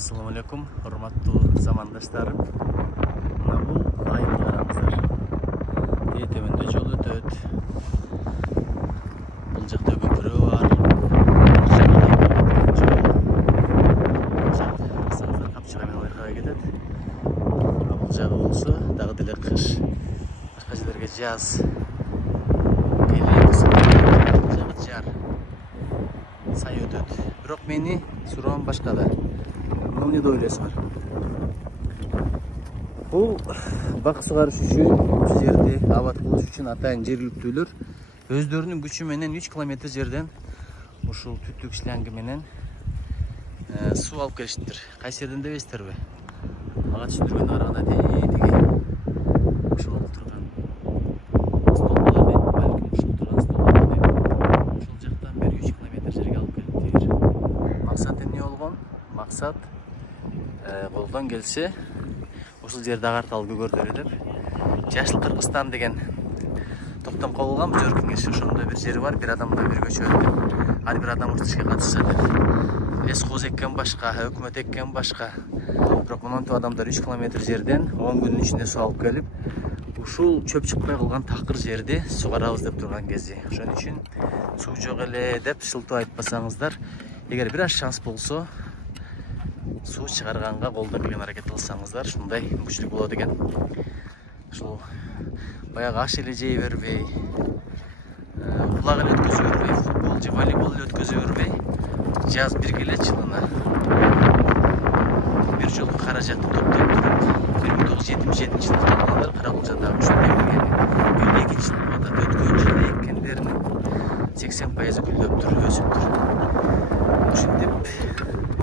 Assalamu alaikum, hurmattуу замандаштарым. Мына бул айылды караңыздар. Төмөндө жол өтөт. Бул жакта көпүрө бар. Саңыздар капчыга менен байкага кетет. Бул жагы болсо дагы деле кыш. Башка жерлерге жаз. Жагы жар. Сай өтөт. Бирок мени суроом башкада. Не дойлайсыңар? Бул бак сыгарыш үчүн, бул жерде абат кылыш үчүн атайын жергиликтүүлөр өздөрүнүн күчү менен 3 километр жерден ушул түтүк шланги менен суу алып келиштир. Кайсы жерден дебейсиздерби? Ага түшүндүргөндө караганда теги ушул турган столбулар деп, балким ушул турган столбулар деп. Ушул жактан бери 3 километр жерге алып келиптир. Максат эмне болгон? Максат колдон келсе ушул жерди агарталы көгөртөлү деп Жашыл Кыргызстан деген топтом кабылган бул жер кеңеши. Ошондой бир жери бар, бир адамдан бир көчөт. Ар бир адам ушул ишке катышса деп. Лес коз эккен башка, өкмөт эккен башка. Бирок монтип адамдар 3 километр жерден 10 күндүн ичинде суу алып келип, ушул чөп чыкпай калган такыр жерди сугарабыз деп турган кези. Ошон үчүн суу жок эле деп шылтоо айтпасаңыздар, эгер бир аз шанс болсо суу чыгарганга колдон келген аракет кылсаңыздар, ушундай мүмкүнчүлүк болот экен. Ушул баягы аш эле жей бербей, булак эле өткөзө бербей, футбол же волейбол эле өткөзө бербей, жаз бирге эле жылына бир жолку каражатты топтоп туруп 1977 жылы алгандар Каракулжадагы ушундай келген. 52 жылга да өткөн жылы эккендеринин 80% гүлдөптүр, өсүптүр. Ушинтип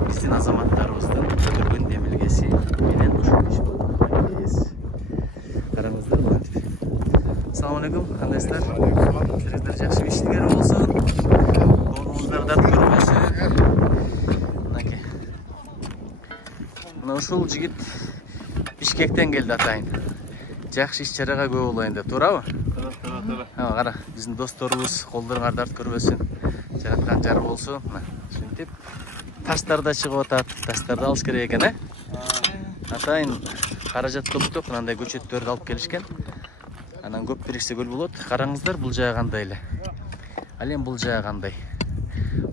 биздин азаматтарыбыздын көтөргөн демилгеси менен ушул иш болду. Караңыздар мынтип. Ассаламу алейкум, кандайсыздар? Силердер жакшы иштер болсун. Колуңуздар дат көрбөсүн. Мынакей. Мына ушул жигит Бишкектен келди атайын. Жакшы иш-чарага көп болоюн деп, туурабы? Туура. Кара, биздин досторубуз колдоруңар дарт көрбөсүн. Жараткан жар болсун. Мына ушинтип таштар да чыгып атат, таштарды алыш керек экен, Атайын каражат топтоп мындай көчөттөрдү алып келишкен. Анан көп бириксе көл болот. Караңыздар, бул жагы кандай эле. Ал эми бул жагы кандай.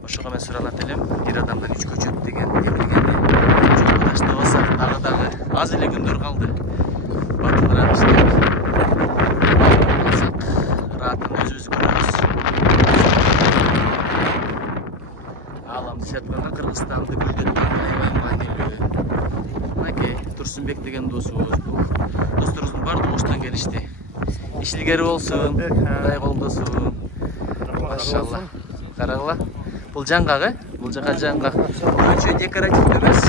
Ошого мен суралат элем, бир адамдан 3 көчөт деген кепилгенди. Жолду таштабасак, дагы аз эле күндөр калды. Батылыраак иштеп алсак, раатын өзүбүз көрөбүз. Ааламды чартканга Кыргызстанды гүлдөткөн аябай маанилүү. Мынакей Турсунбек деген досубуз. Досторубуздун баардыгы оштон келишти. Иш илгери болсун, Кудай колдосун. Машалла. Карагыла. Бул жаңгак, Бул жака жаңгак. Көчө декоративдүү эмес.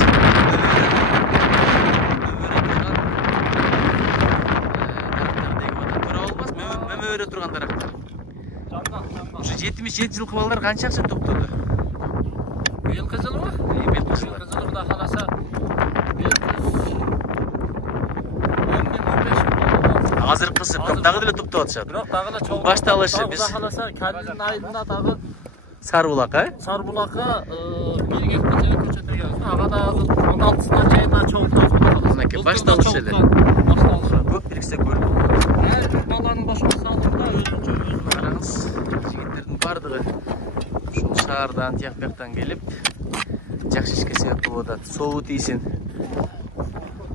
Мөмө өрө турган дарактар. Ушу 77 жылкы балдар канча акча топтоду? Биылкы жылбы? Биылкы жылы. Кудай кааласа 15. Азыркысы дагы деле топтоп атышат. Бирок дагы да чоң. Башталышы биз. Кудай кааласа Калдин айында дагы Сарбулакка, Сарбулакка 1 гектар жер көчөт эгебиз. Ага да 16-сына чейин чоң топтоп. Мынакей башталыш эле. Көп бириксе көл болот. Ар бир баланын башына салганда өзүнчө караңыз. Жигиттердин бардыгы ушул шаардан, тияк-бияктан келип жакшы ишке себеп болуп атат. Сообу тийсин.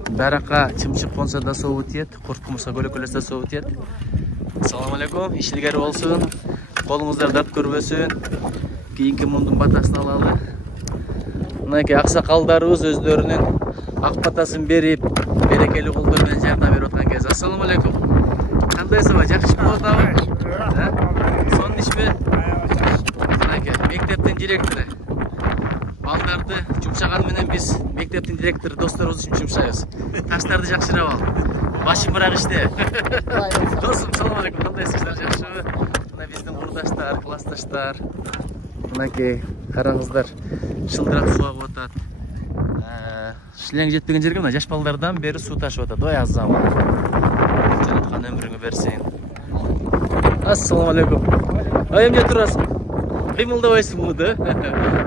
Баракка чымчык консо да сообу тиет, курт кумурска көлөкөлөсө да сообу тиет. Ассаламу алейкум, иш илгери болсун. Колуңуздар дат көрбөсүн. Кийинки мундун батасын алалы. Мынакей аксакалдарыбыз өздөрүнүн ак батасын берип, берекелүү колдор менен жардам берип аткан кез. Ассаламу алейкум. Кандайсызбы? Жакшы болуп атабы? Сонун ишпи? Мынакей мектептин директору. Балдарды жумшаган менен биз мектептин директору досторубуз үчүн жумшайбыз. Таштарды жакшырап ал. Башым бирак иште. Досум, салам алейкум. Кандайсыздар? Жакшыбы? Мына биздин курдаштар, классташтар. Мынакей караңыздар, шылдырак суу агып атат. Шлең жетпеген жерге мына жаш балдардан бери суу ташып атат. Ой азам. Жараткан өмүрүңү берсин. Ассаламу алейкум. Эмне турасың? Кыймылдабайсыңбы да?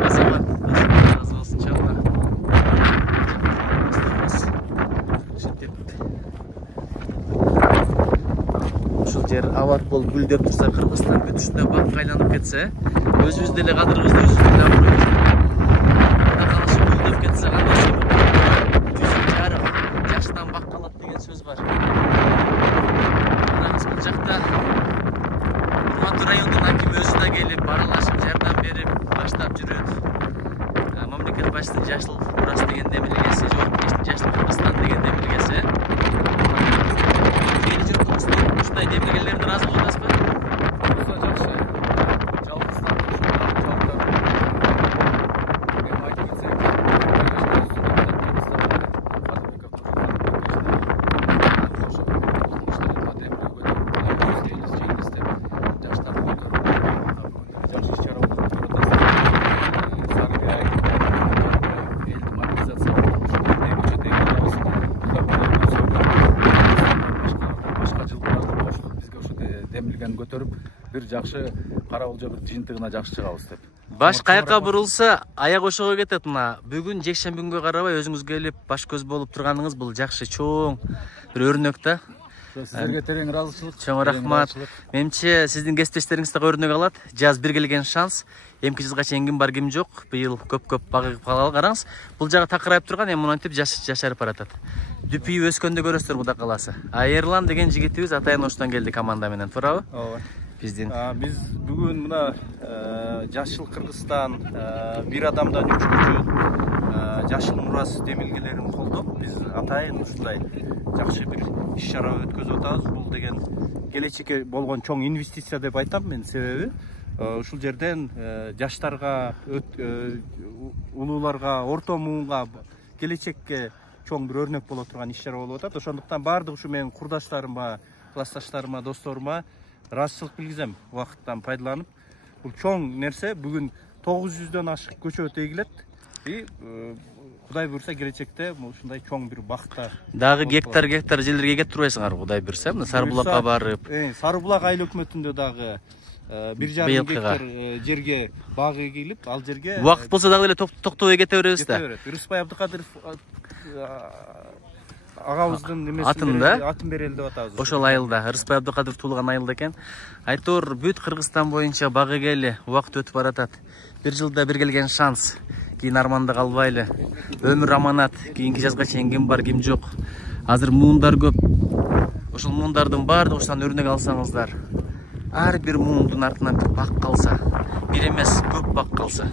Азамат. Разы болсун, чалма. абат болуп гүлдөп турса, Кыргызстан бүт ушундай бакка айланып кетсе, өзүбүз деле кадырыбызды өзүбүз деле аброй. Кудай кааласа гүлдөп кетсе, кандай жүзүк жарык жаштан бак калат деген сөз бар. Караңыз, бул жакта Урматтуу райондун акими өзү да келип, аралашып, жардам берип, баштап жүрөт. Мамлекет башчысынын жашыл мурас деген демилгеси, жоопкерчиликтин жашыл Кыргызстан деген демилгеси. Ушундай демилгелердин ыраазы болуп атасызбы? Жакшы. Жалгыздан көтөрүп бир жакшы карабылжа бир жыйынтыгына жакшы чыгабыз деп. Баш каяка бурулса, аяк ошого кетет. Мына бүгүн жекшемби күнгө карабай өзүңүз келип баш көз болуп турганыңыз бул жакшы чоң бир өрнөк да. Сиздерге терең ыраазычылык. Чоң рахмат. Менимче сиздин кесиптештериңиз да өрнөк алат. Жаз бир келген шанс. Эмки жылга чейин ким бар, ким жок. Быйыл көп багып калалы. Караңыз, бул жагы такырайып турган, эми мынтип жашарып баратат. Дүпүйү өскөндө көрөсүздөр Кудай кааласа. Ерлан деген жигитибиз атайын оштон келди команда менен, туурабы? Ооба. Биз бүгүн мына Жашыл Кыргызстан, бир адамдан 3 көчөт, жашыл мурас демилгелерин колдоп, биз атайын ушундай жакшы бир иш-чара өткөзүп атабыз. Бул деген келечекке болгон чоң инвестиция деп айтам мен, себеби ушул жерден жаштарга, улууларга, орто муунга, келечекке чоң бир өрнөк боло турган иш-чара болуп атат. Ошондуктан баардык ушу менин курдаштарыма, классташтарыма, досторума ыраазычылык билгизем. Убакыттан пайдаланып, бул чоң нерсе. Бүгүн 900дөн ашык көчөт эгилет. Кудай буйрса келечекте ушундай чоң бир бакта дагы гектар жерлерге эгет турбайсыңарбы, Кудай буйрса? Мына Сарыбулакка барып. Сарыбулак айыл өкмөтүндө дагы 1,5 гектар жерге баг эгилип, ал жерге убакыт болсо дагы эле токтобой кете беребиз да. Рыспай Абдыкадыров агабыздын атын берели деп атабыз. Ошол айылда Рыспай Абдыкадыров туулган айылда экен. Айтор бүт Кыргызстан боюнча баг эгели, убакыт өтүп баратат. Бир жылда бир келген шанс. Кийин арманда калбайлы. Өмүр аманат. Кийинки жазга чейин ким бар, ким жок. Азыр муундар көп. Ошол муундардын баардыгы ушундан өрнөк алсаңыздар, ар бир муундун артынан бир бак калса, бир эмес көп бак калса.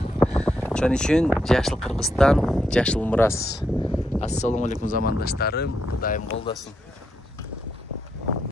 Ошон үчүн Жашыл Кыргызстан, жашыл мурас. Ассалому алейкум замандаштарым, Кудайым колдосун.